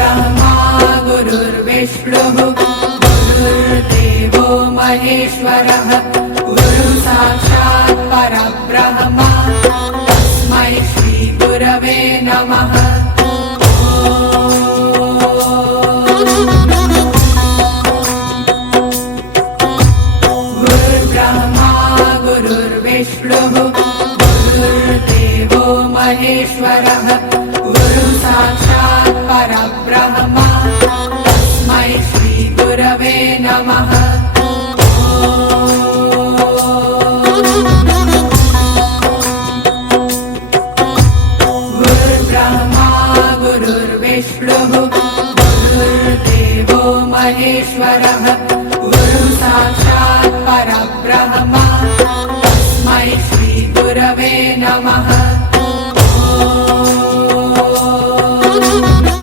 गुरुर्ब्रह्मा गुरुर्विष्णुः गुरुर्देवो महेश्वरः गुरुः साक्षात् परब्रह्म तस्मै श्री गुरवे नमः। गुरुर्ब्रह्मा गुरुर्विष्णुः गुरुर्देवो महेश्वरः गुरुः साक्षात् परब्रह्म तस्मै श्री गुरवे नमः। गुरुर्ब्रह्मा गुरुर्विष्णुः गुरुर्देवो महेश्वरः गुरुः साक्षात् परब्रह्म